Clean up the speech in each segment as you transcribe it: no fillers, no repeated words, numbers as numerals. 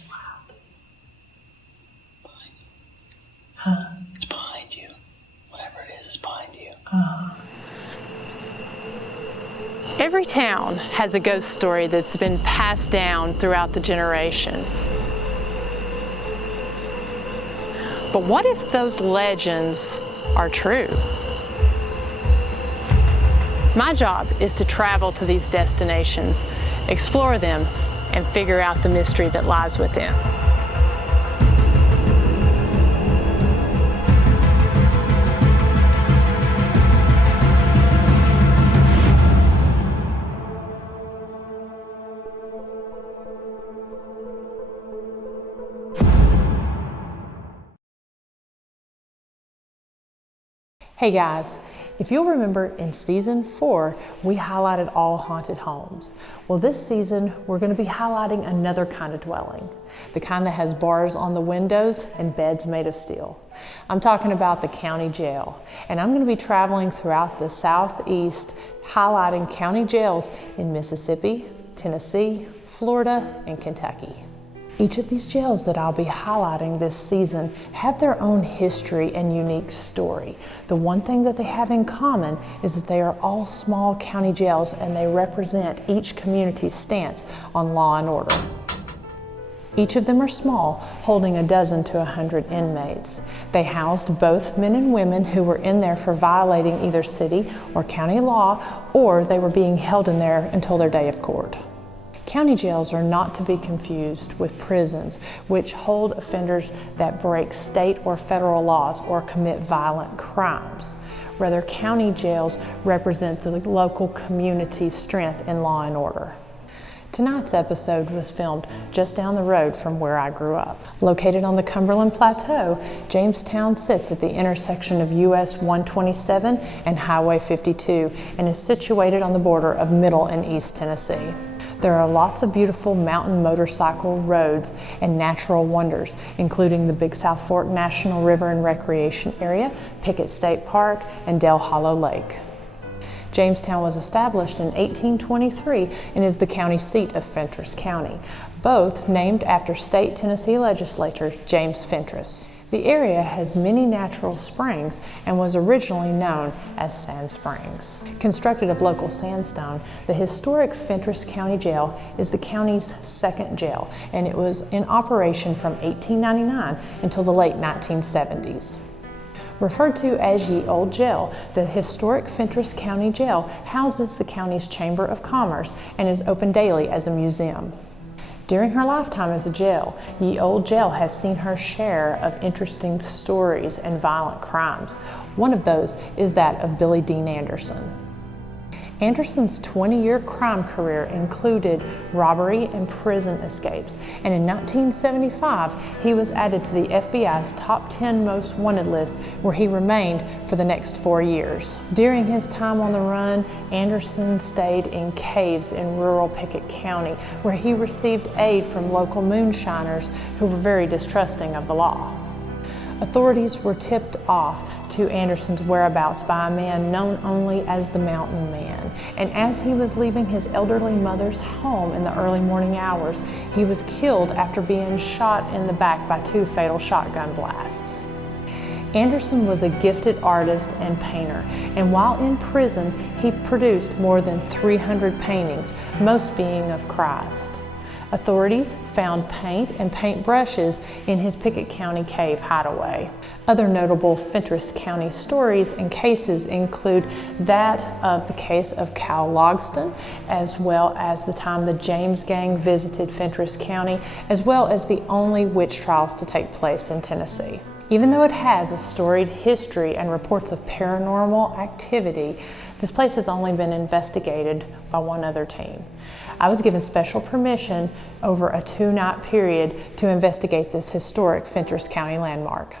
What's loud? Behind you. Huh? It's behind you. Whatever it is behind you. Every town has a ghost story that's been passed down throughout the generations. But what if those legends are true? My job is to travel to these destinations, explore them, and figure out the mystery that lies within. Hey guys, if you'll remember in season 4, we highlighted all haunted homes. Well, this season, we're going to be highlighting another kind of dwelling, the kind that has bars on the windows and beds made of steel. I'm talking about the county jail, and I'm going to be traveling throughout the Southeast, highlighting county jails in Mississippi, Tennessee, Florida, and Kentucky. Each of these jails that I'll be highlighting this season have their own history and unique story. The one thing that they have in common is that they are all small county jails and they represent each community's stance on law and order. Each of them are small, holding a dozen to 100 inmates. They housed both men and women who were in there for violating either city or county law, or they were being held in there until their day of court. County jails are not to be confused with prisons, which hold offenders that break state or federal laws or commit violent crimes. Rather, county jails represent the local community's strength in law and order. Tonight's episode was filmed just down the road from where I grew up. Located on the Cumberland Plateau, Jamestown sits at the intersection of US 127 and Highway 52 and is situated on the border of Middle and East Tennessee. There are lots of beautiful mountain motorcycle roads and natural wonders, including the Big South Fork National River and Recreation Area, Pickett State Park, and Dell Hollow Lake. Jamestown was established in 1823 and is the county seat of Fentress County, both named after state Tennessee legislator James Fentress. The area has many natural springs and was originally known as Sand Springs. Constructed of local sandstone, the historic Fentress County Jail is the county's second jail, and it was in operation from 1899 until the late 1970s. Referred to as Ye Ole Jail, the historic Fentress County Jail houses the county's Chamber of Commerce and is open daily as a museum. During her lifetime as a jail, Ye Ole Jail has seen her share of interesting stories and violent crimes. One of those is that of Billy Dean Anderson. Anderson's 20-year crime career included robbery and prison escapes, and in 1975, he was added to the FBI's top 10 most wanted list, where he remained for the next 4 years. During his time on the run, Anderson stayed in caves in rural Pickett County, where he received aid from local moonshiners who were very distrusting of the law. Authorities were tipped off to Anderson's whereabouts by a man known only as the Mountain Man, and as he was leaving his elderly mother's home in the early morning hours, he was killed after being shot in the back by 2 fatal shotgun blasts. Anderson was a gifted artist and painter, and while in prison, he produced more than 300 paintings, most being of Christ. Authorities found paint and paint brushes in his Pickett County cave hideaway. Other notable Fentress County stories and cases include that of the case of Cal Logston, as well as the time the James Gang visited Fentress County, as well as the only witch trials to take place in Tennessee. Even though it has a storied history and reports of paranormal activity, this place has only been investigated by one other team. I was given special permission over a 2-night period to investigate this historic Fentress County landmark.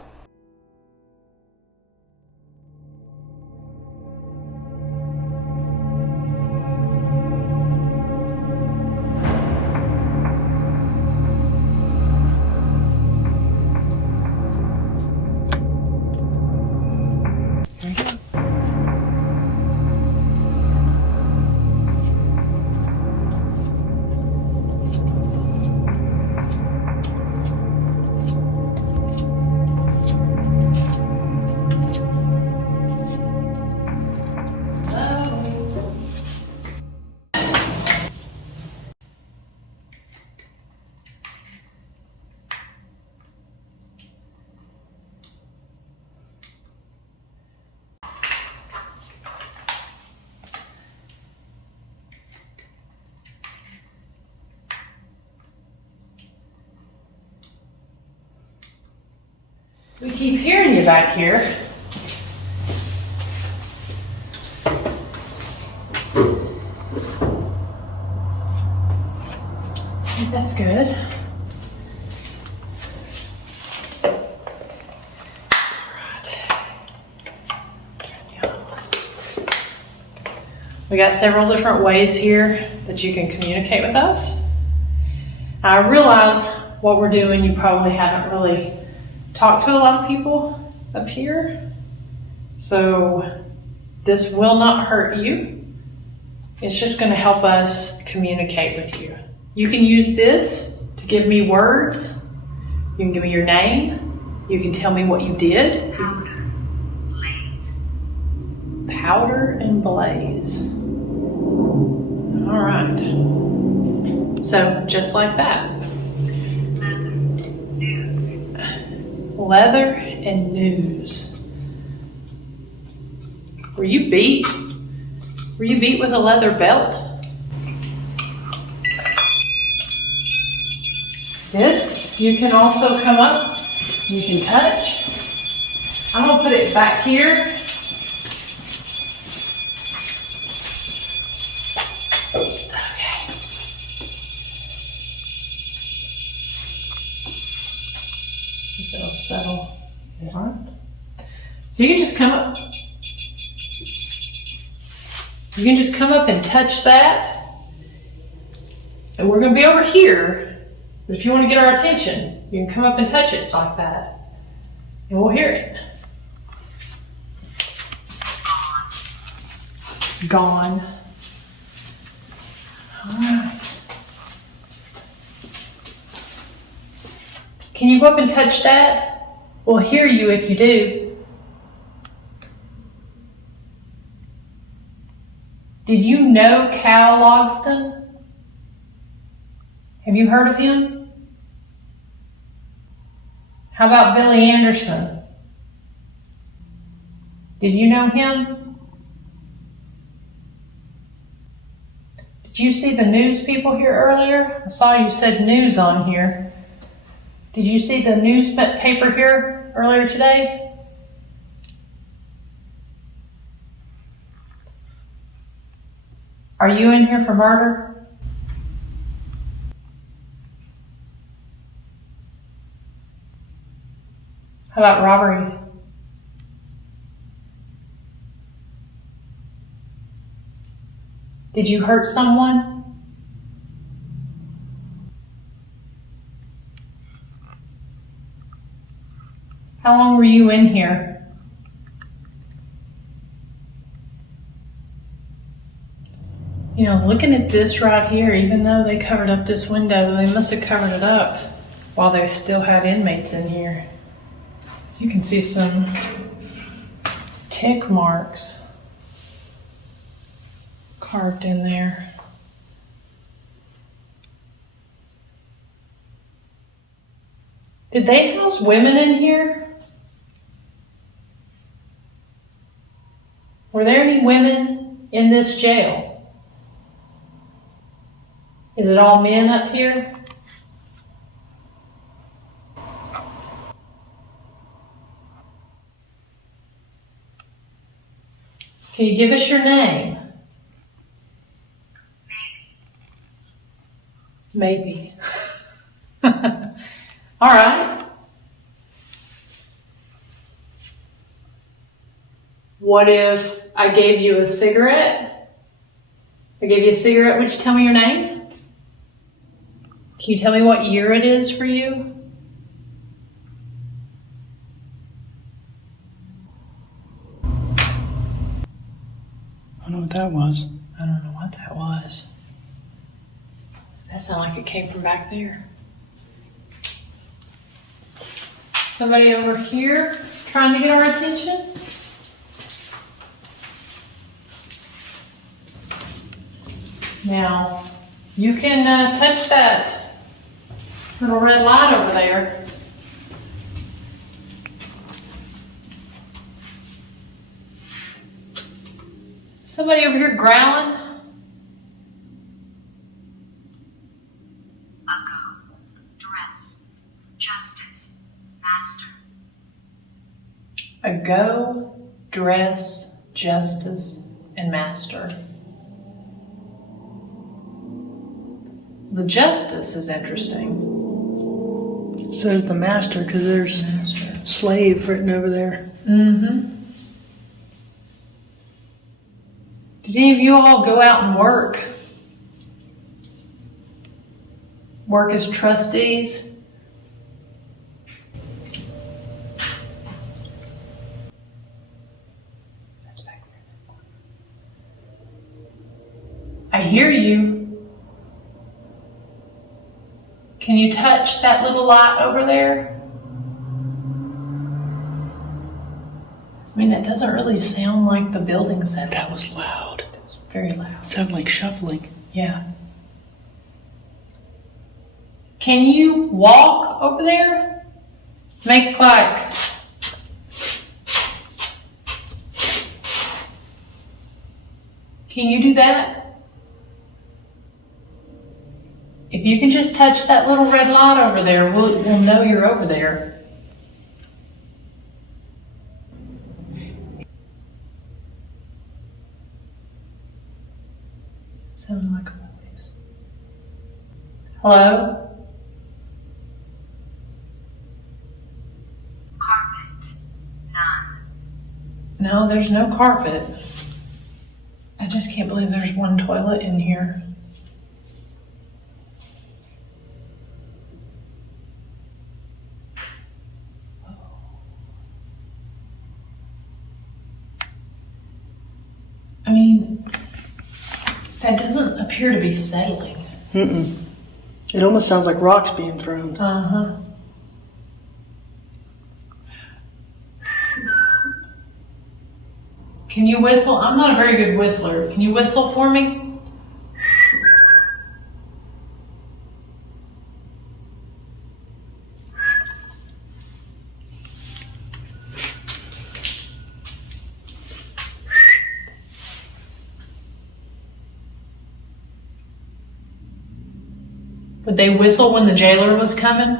We keep hearing you back here. That's good. We got several different ways here that you can communicate with us. I realize what we're doing, you probably haven't really talked to a lot of people up here. So this will not hurt you. It's just going to help us communicate with you. You can use this to give me words. You can give me your name. You can tell me what you did. Powder, blaze. Powder and blaze. All right. So just like that. Leather, news. Leather and news. Were you beat? Were you beat with a leather belt? This, you can also come up, you can touch. I'm gonna put it back here. Okay. See if it'll settle. All right. So you can just come up. You can just come up and touch that. And we're gonna be over here. But if you want to get our attention, you can come up and touch it like that. And we'll hear it. Gone. All right. Can you go up and touch that? We'll hear you if you do. Did you know Cal Logston? Have you heard of him? How about Billy Anderson? Did you know him? Did you see the news people here earlier? I saw you said news on here. Did you see the newspaper here earlier today? Are you in here for murder? How about robbery? Did you hurt someone? How long were you in here? You know, looking at this right here, even though they covered up this window, they must have covered it up while they still had inmates in here. So you can see some tick marks carved in there. Did they house women in here? Were there any women in this jail? Is it all men up here? Can you give us your name? Maybe. All right. What if I gave you a cigarette? I gave you a cigarette, would you tell me your name? Can you tell me what year it is for you? I don't know what that was. I don't know what that was. That sounded like it came from back there. Somebody over here trying to get our attention? Now, you can touch that little red light over there. Somebody over here growling? Ago, dress, justice, master. A go, dress, justice, and master. The justice is interesting. Says the master because there's Master. slave written over there. Mm-hmm. Did any of you all go out and work? Work as trustees? That's back there. I hear you. Can you touch that little light over there? I mean, that doesn't really sound like the building set. That was loud. It was very loud. Sounded like shuffling. Yeah. Can you walk over there? Make like... Can you do that? If you can just touch that little red light over there, we'll know you're over there. Sounded like a voice. Hello? Carpet. None. No, there's no carpet. I just can't believe there's one toilet in here. I mean, that doesn't appear to be settling. Mm-mm. It almost sounds like rocks being thrown. Uh-huh. Can you whistle? I'm not a very good whistler. Can you whistle for me? Would they whistle when the jailer was coming?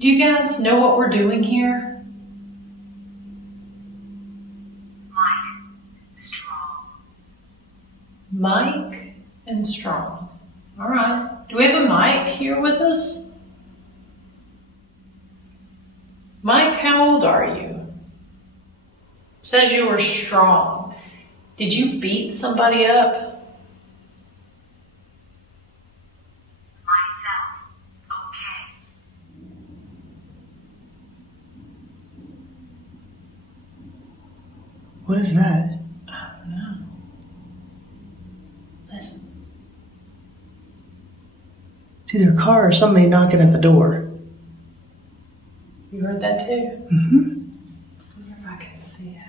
Do you guys know what we're doing here? Mike. Strong. Mike and Strong. All right. Do we have a Mike here with us? Mike, how old are you? It says you were strong. Did you beat somebody up? Myself. Okay. What is that? I don't know. Listen. It's either a car or somebody knocking at the door. You heard that too? Mm-hmm. I wonder if I can see out.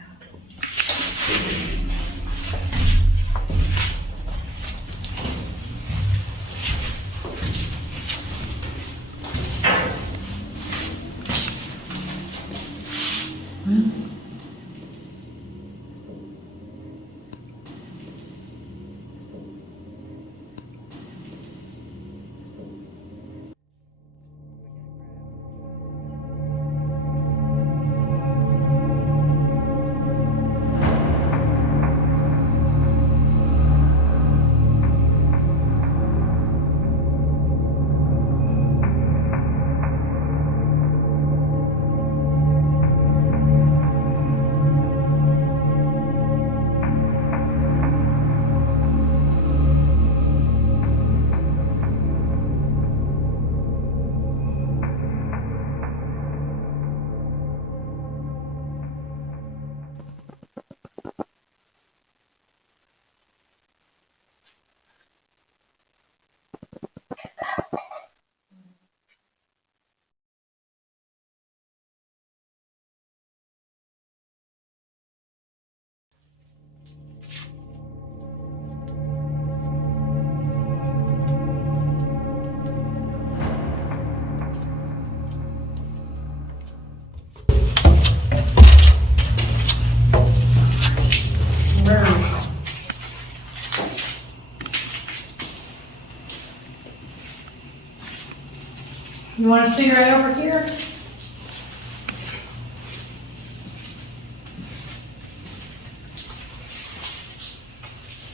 You want a cigarette over here?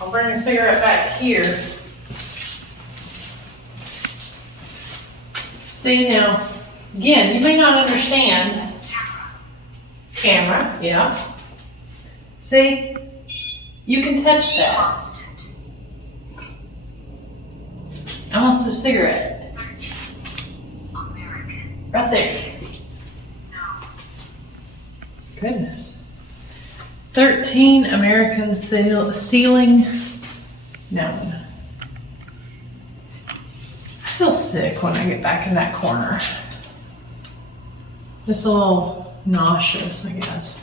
I'll bring a cigarette back here. See now, again, you may not understand. Camera, yeah. See, you can touch that. Constant. Almost a cigarette. 13. American. Right there. No. Goodness. 13 American ceiling known. I feel sick when I get back in that corner. Just a little nauseous, I guess.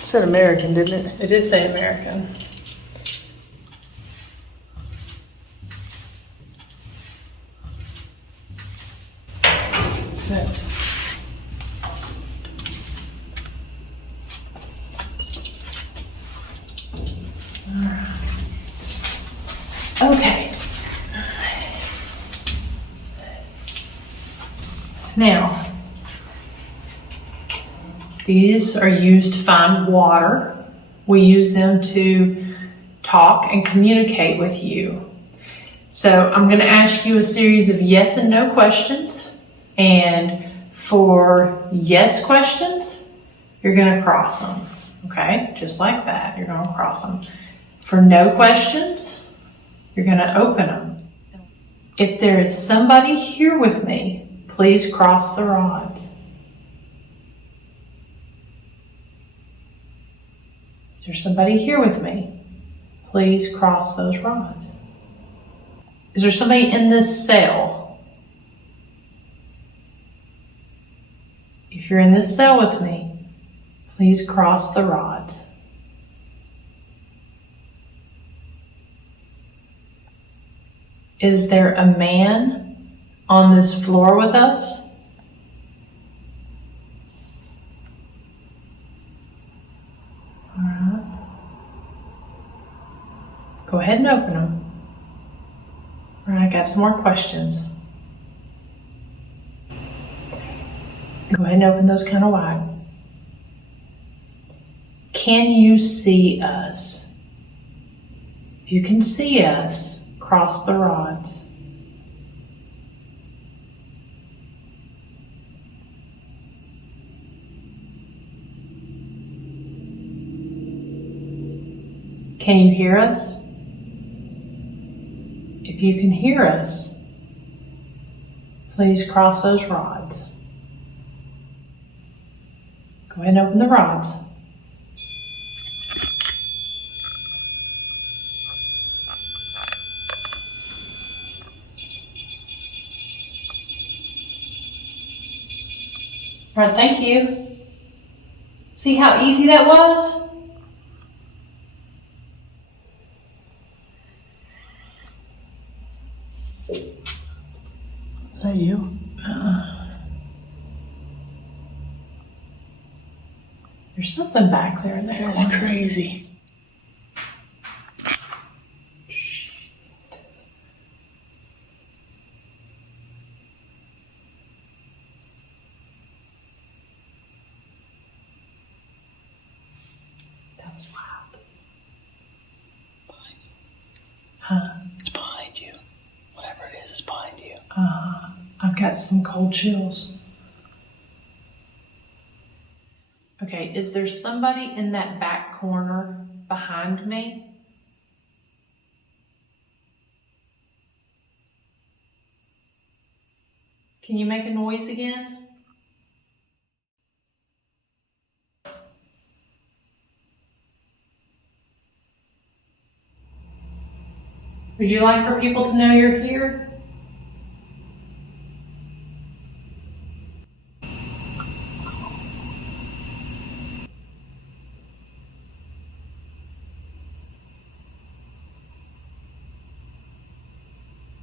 It said American, didn't it? It did say American. So. Okay. Now, these are used to find water. We use them to talk and communicate with you. So I'm going to ask you a series of yes and no questions. And for yes questions, you're going to cross them. Okay? Just like that. You're going to cross them. For no questions, you're going to open them. If there is somebody here with me, please cross the rods. Is there somebody here with me? Please cross those rods. Is there somebody in this cell? If you're in this cell with me, please cross the rods. Is there a man on this floor with us? All right. Go ahead and open them. All right, I got some more questions. Go ahead and open those kind of wide. Can you see us? If you can see us, cross the rods. Can you hear us? If you can hear us, please cross those rods. Go ahead and open the rods. All right, thank you. See how easy that was? Is that you? There's something back there in there. That's crazy. That was loud. Behind you. Huh? It's behind you. Whatever it is behind you. I've got some cold chills. Okay, is there somebody in that back corner behind me? Can you make a noise again? Would you like for people to know you're here?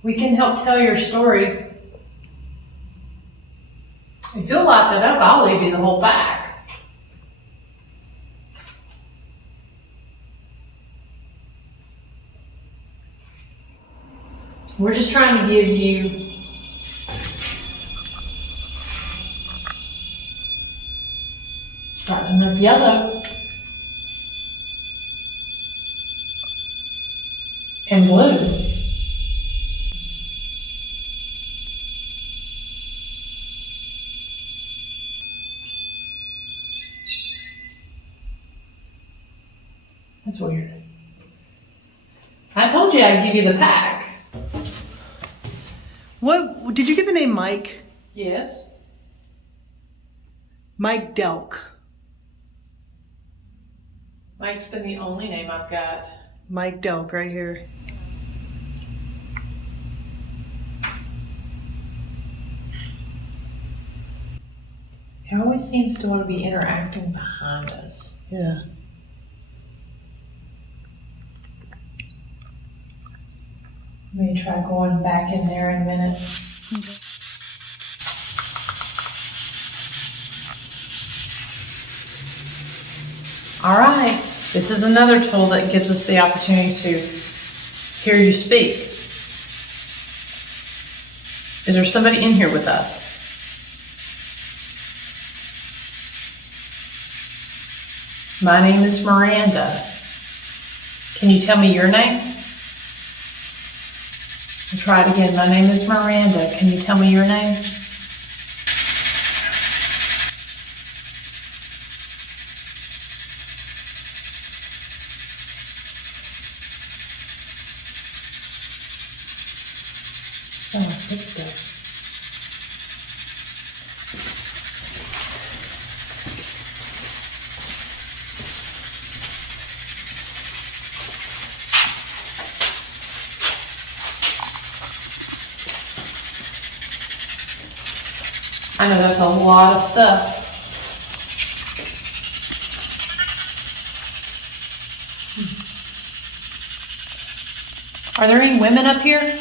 We can help tell your story. If you'll light that up, I'll leave you the whole pack. We're just trying to give you Got enough yellow. And blue. That's weird. I told you I'd give you the pack. What did you get the name Mike? Yes. Mike Delk. Mike's been the only name I've got. Mike Delk right here. He always seems to want to be interacting behind us. Yeah. Let me try going back in there in a minute. Okay. All right, this is another tool that gives us the opportunity to hear you speak. Is there somebody in here with us? My name is Miranda. Can you tell me your name? I'll try it again. My name is Miranda. Can you tell me your name? Sound like footsteps. I know that's a lot of stuff. Are there any women up here?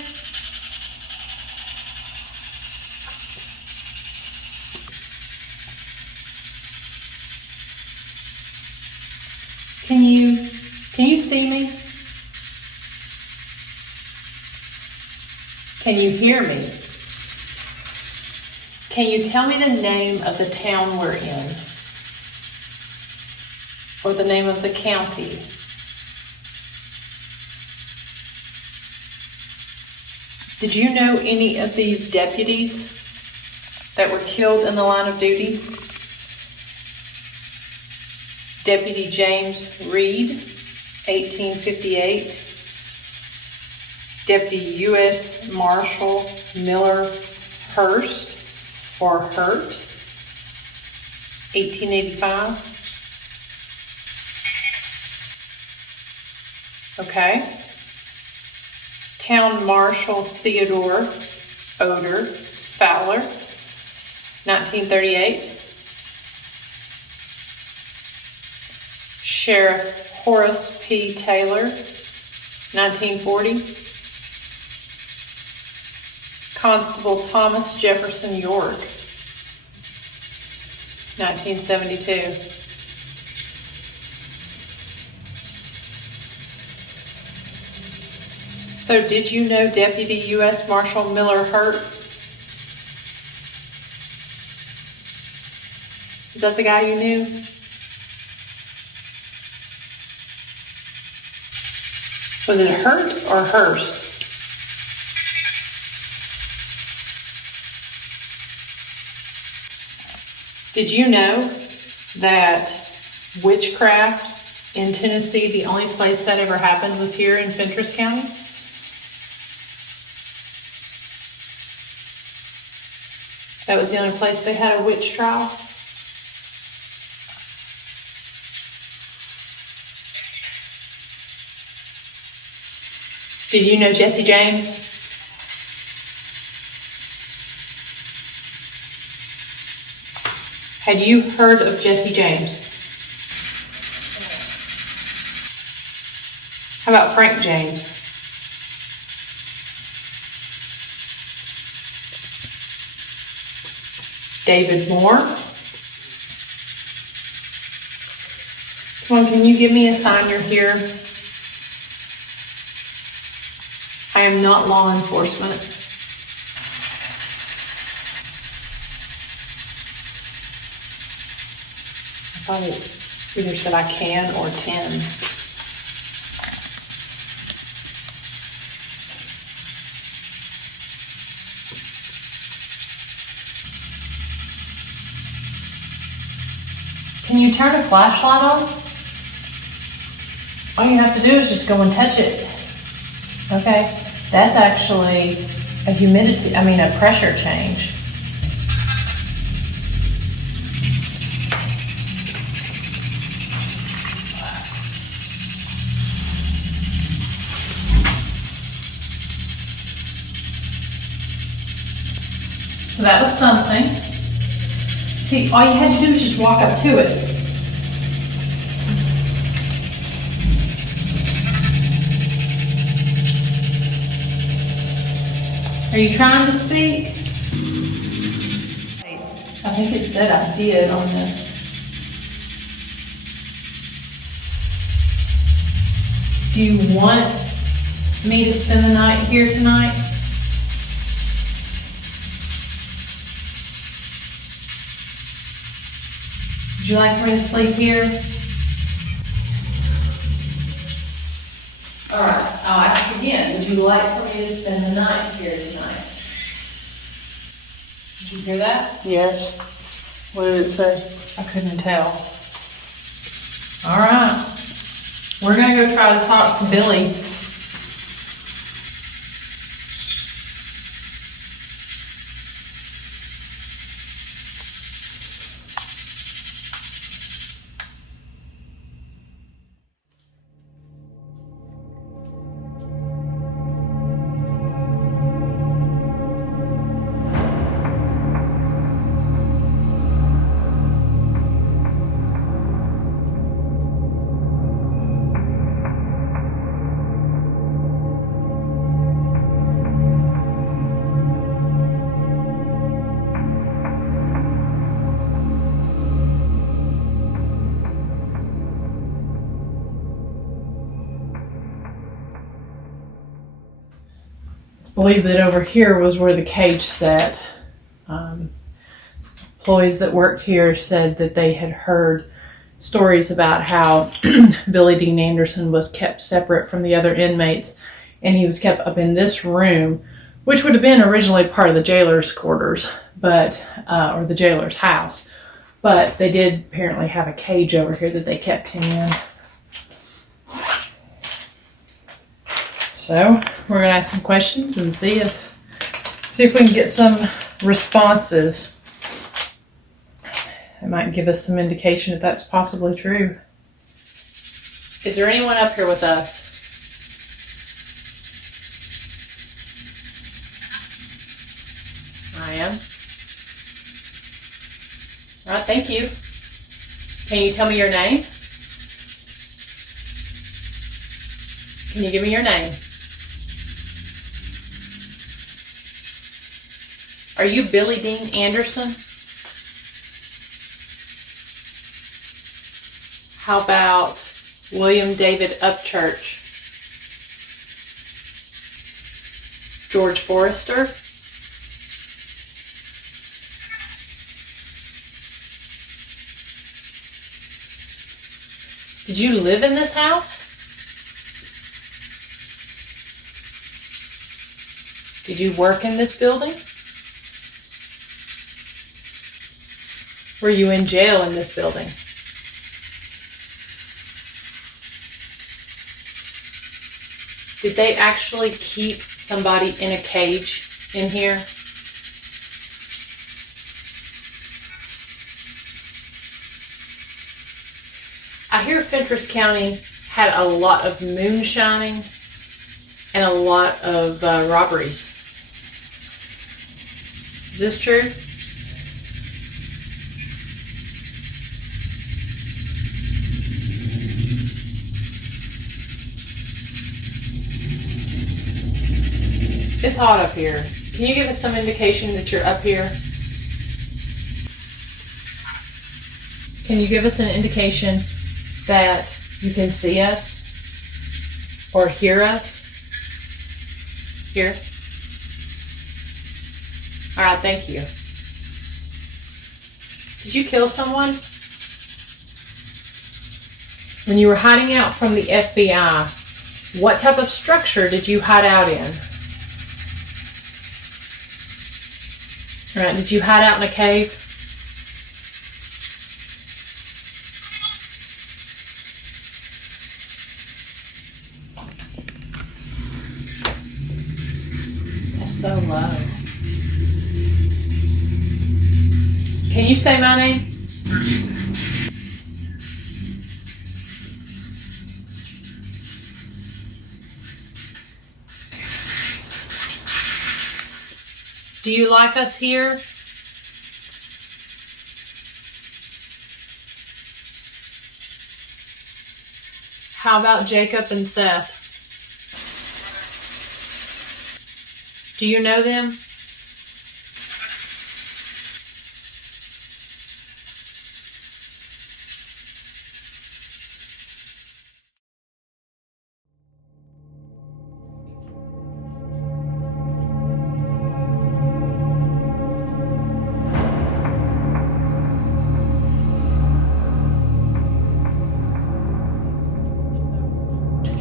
Can you see me? Can you hear me? Can you tell me the name of the town we're in? Or the name of the county? Did you know any of these deputies that were killed in the line of duty? Deputy James Reed, 1858. Deputy U.S. Marshal Miller Hurst, or Hurt, 1885. Okay. Town Marshal Theodore Oder Fowler, 1938. Sheriff Horace P. Taylor, 1940. Constable Thomas Jefferson York, 1972. So did you know Deputy U.S. Marshal Miller Hurt? Is that the guy you knew? Was it Hurt or Hurst? Did you know that witchcraft in Tennessee, the only place that ever happened was here in Fentress County? That was the only place they had a witch trial? Did you know Jesse James? Had you heard of Jesse James? How about Frank James? David Moore? Come on, can you give me a sign you're here? I am not law enforcement. I thought it either said I can or 10. Can you turn a flashlight on? All you have to do is just go and touch it. Okay, that's actually a pressure change. So that was something. See, all you had to do was just walk up to it. Are you trying to speak? I think it said I did on this. Do you want me to spend the night here tonight? Would you like me to sleep here? All right, I'll ask again. Would you like for me to spend the night here tonight? Did you hear that? Yes. What did it say? I couldn't tell. All right. We're gonna go try to talk to Billy. Believe that over here was where the cage sat. Employees that worked here said that they had heard stories about how Billy Dean Anderson was kept separate from the other inmates, and he was kept up in this room, which would have been originally part of the jailer's quarters, or the jailer's house. But they did apparently have a cage over here that they kept him in. So we're gonna ask some questions and see if we can get some responses. It might give us some indication if that's possibly true. Is there anyone up here with us? I am. All right, thank you. Can you tell me your name? Can you give me your name? Are you Billy Dean Anderson? How about William David Upchurch? George Forrester? Did you live in this house? Did you work in this building? Were you in jail in this building? Did they actually keep somebody in a cage in here? I hear Fentress County had a lot of moonshining and a lot of robberies. Is this true? It's hot up here. Can you give us some indication that you're up here? Can you give us an indication that you can see us or hear us? Here. All right, thank you. Did you kill someone? When you were hiding out from the FBI, what type of structure did you hide out in? All right, did you hide out in a cave? That's so low. Can you say my name? Do you like us here? How about Jacob and Seth? Do you know them?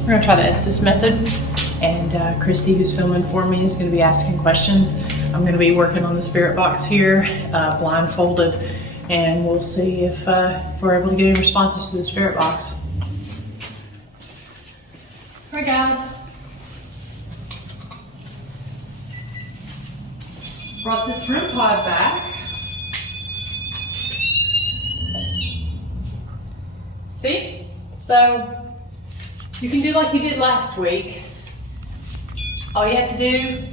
We're going to try the Estes method, and Christy, who's filming for me, is going to be asking questions. I'm going to be working on the spirit box here, blindfolded, and we'll see if we're able to get any responses to the spirit box. All right, guys. Brought this REM pod back. See? So you can do like you did last week. All you have to do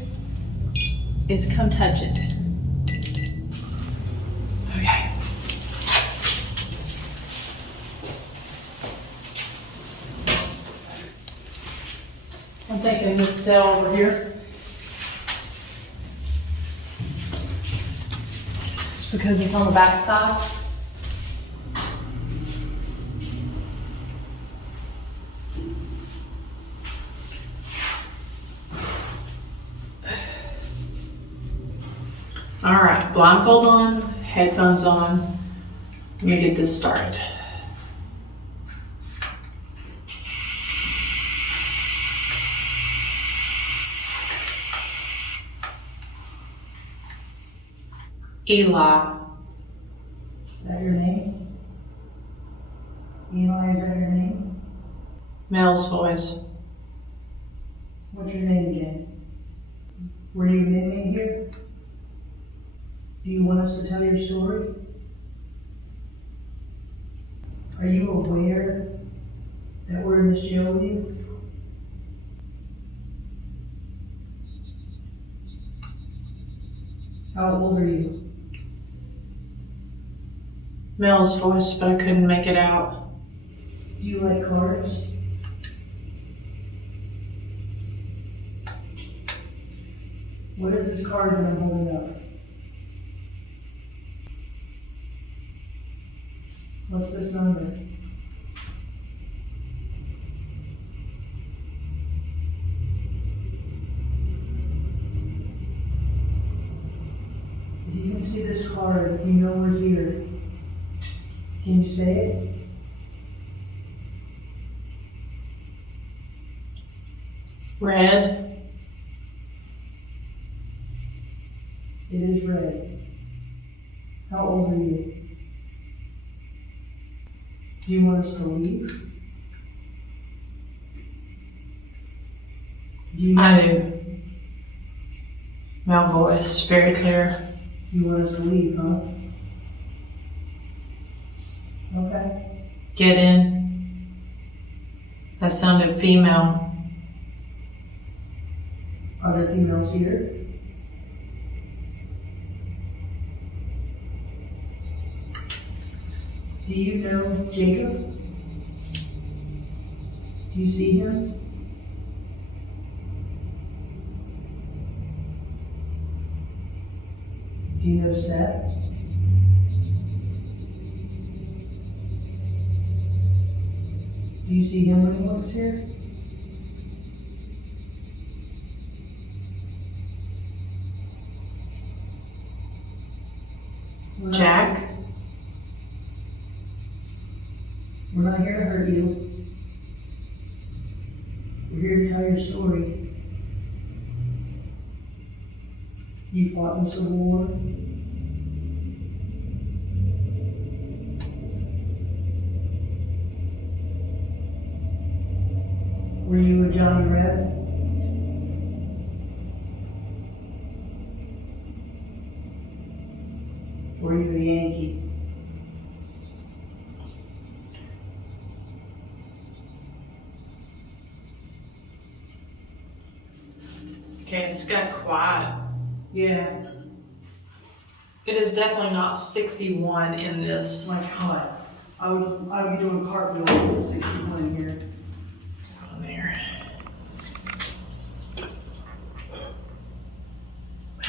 is come touch it. Okay. I'm thinking this cell over here. Just because it's on the back side. All right, blindfold on, headphones on. Let me get this started. Eli. Is that your name? Eli, is that your name? Mel's voice. What's your name again? Were you an inmate here? Do you want us to tell your story? Are you aware that we're in this jail with you? How old are you? Mel's voice, but I couldn't make it out. Do you like cards? What is this card that I'm holding up? What's this number? If you can see this card, you know we're here. Can you say it? Red. It is red. How old are you? Do you want us to leave? Do you I do. Mel voice, very clear. You want us to leave, huh? Okay. Get in. That sounded female. Are there females here? Do you know Jacob? Do you see him? Do you know Seth? Do you see him when he works here? Jack. We're not here to hurt you. We're here to tell your story. You fought in the Civil War. Were you a Johnny Reb? Were you a Yankee? Okay, it's got quiet. Yeah, It is definitely not 61 in this. like hot. I would be doing cartwheels at 61 in here. On there.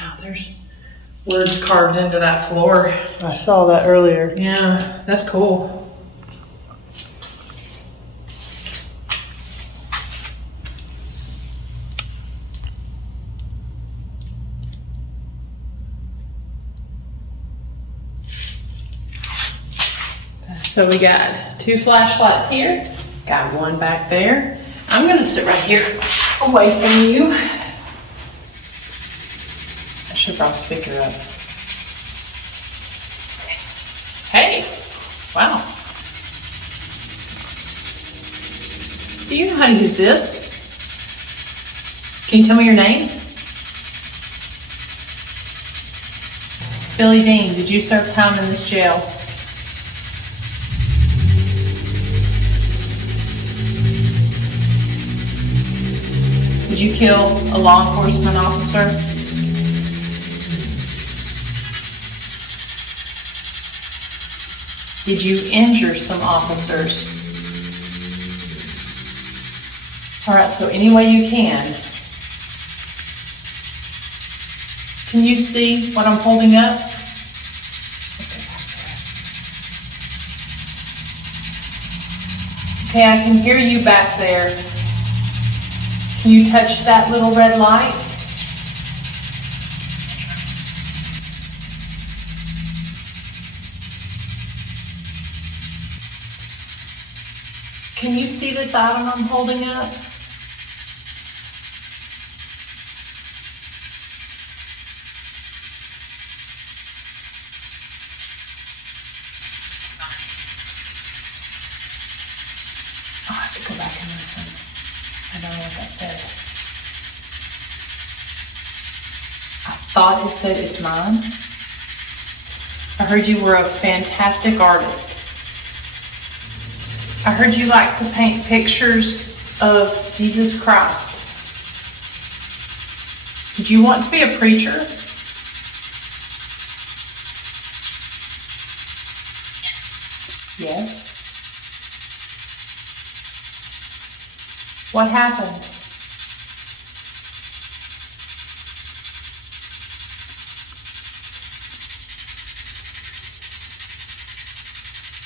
Wow, there's words carved into that floor. I saw that earlier. Yeah, that's cool. So we got 2 flashlights here, got 1 back there. I'm gonna sit right here away from you. I should probably speaker up. Hey, wow. So you know how to use this? Can you tell me your name? Billy Dean, did you serve time in this jail? Did you kill a law enforcement officer? Did you injure some officers? All right, so any way you can. Can you see what I'm holding up? Okay, I can hear you back there. Can you touch that little red light? Can you see this item I'm holding up? I'll have to go back and listen. I don't know what that said. I thought it said it's mine. I heard you were a fantastic artist. I heard you like to paint pictures of Jesus Christ. Did you want to be a preacher? Yes. What happened?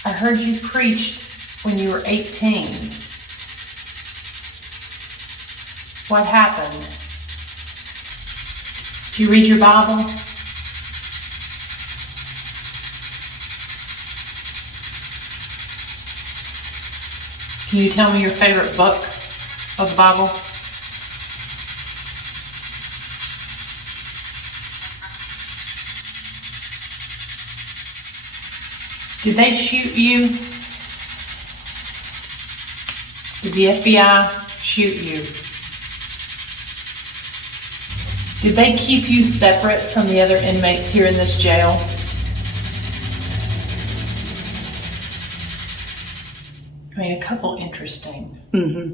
I heard you preached when you were 18. What happened? Did you read your Bible? Can you tell me your favorite book of the Bible? Did they shoot you? Did the FBI shoot you? Did they keep you separate from the other inmates here in this jail? I mean, a couple interesting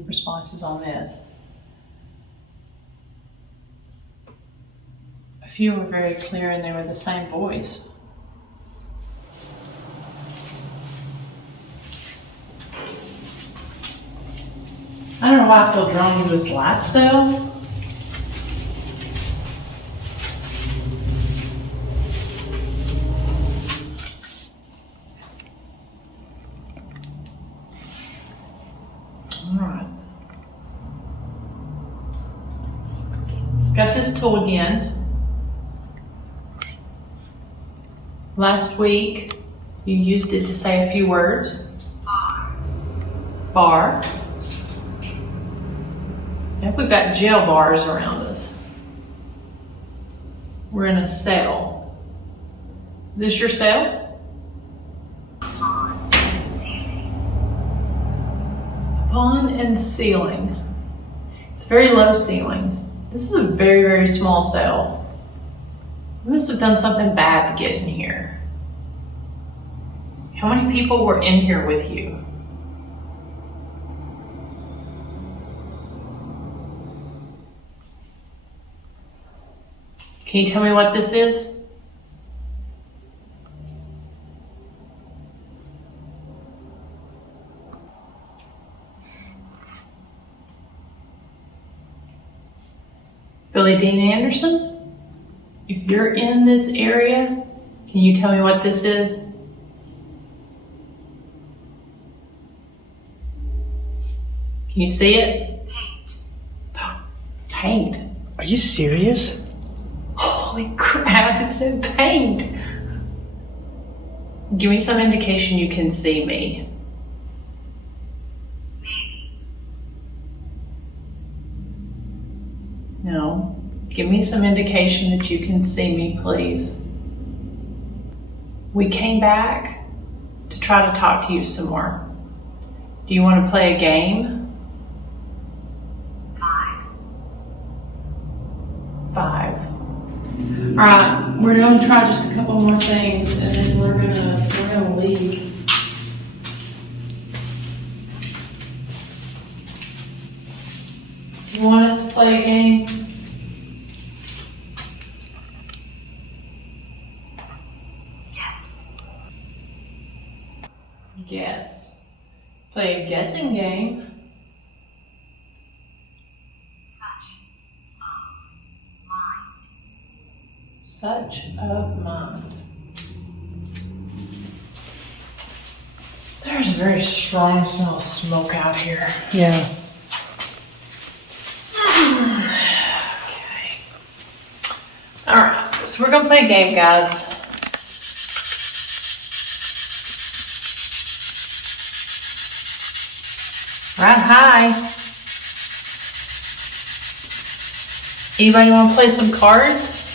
responses on this. A few were very clear and they were the same voice. I don't know why I feel drawn to this last cell. Got this tool again. Last week, you used it to say a few words. bar. Yep, we've got jail bars around us. We're in a cell. Is this your cell? Pond. Ceiling. Pond and ceiling. It's very low ceiling. This is a very, very small cell. We must have done something bad to get in here. How many people were in here with you? Can you tell me what this is? Billy Dean Anderson? If you're in this area, can you tell me what this is? Can you see it? Paint. Paint. Are you serious? Holy crap, it said paint. Give me some indication you can see me. Maybe. No. Give me some indication that you can see me, please. We came back to try to talk to you some more. Do you want to play a game? 5. All right, we're going to try just a couple more things, and then we're gonna leave. You want us to play a game? Yes. Guess. Play a guessing game. Such of mind. Such of mind. There's a very strong smell of smoke out here. Yeah. Okay. All right, so we're gonna play a game, guys. All right, hi. Anybody want to play some cards?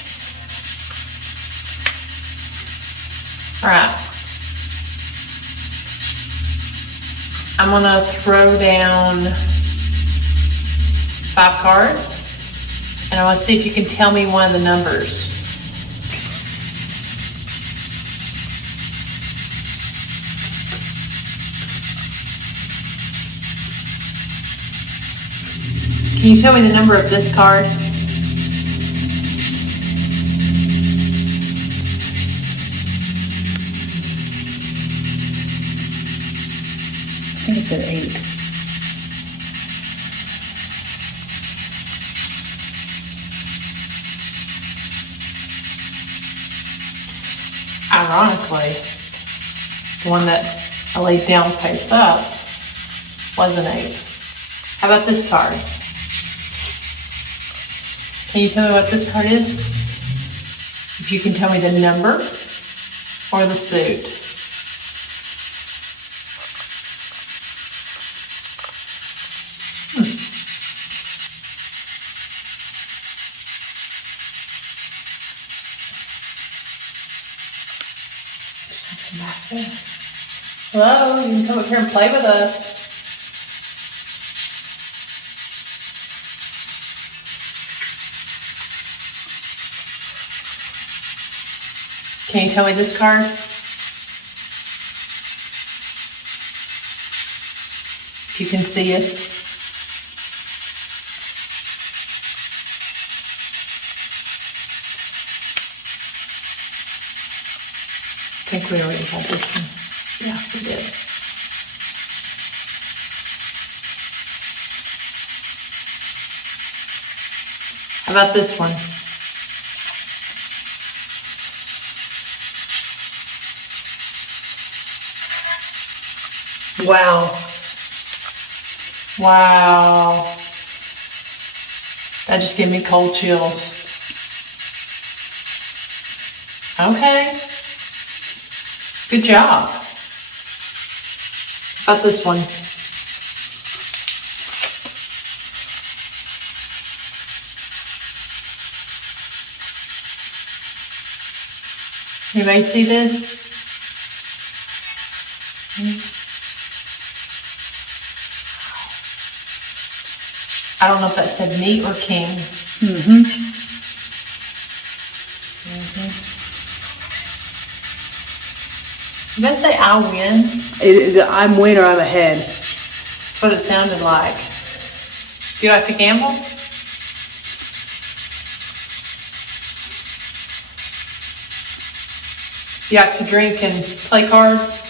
All right. I'm gonna throw down 5 cards, and I want to see if you can tell me one of the numbers. Can you tell me the number of this card? I think it's an 8. Ironically, the one that I laid down face up was an 8. How about this card? Can you tell me what this card is? If you can tell me the number or the suit. Back there. Hello, you can come up here and play with us. Can you tell me this card? If you can see us. I think we already had this one. Yeah, we did. How about this one? Wow. Wow. That just gave me cold chills. Okay. Good job. How about this one? Anybody see this? I don't know if that said me or king. Did that say I win? I'm winner, I'm ahead. That's what it sounded like. Do you like to gamble? You like to drink and play cards?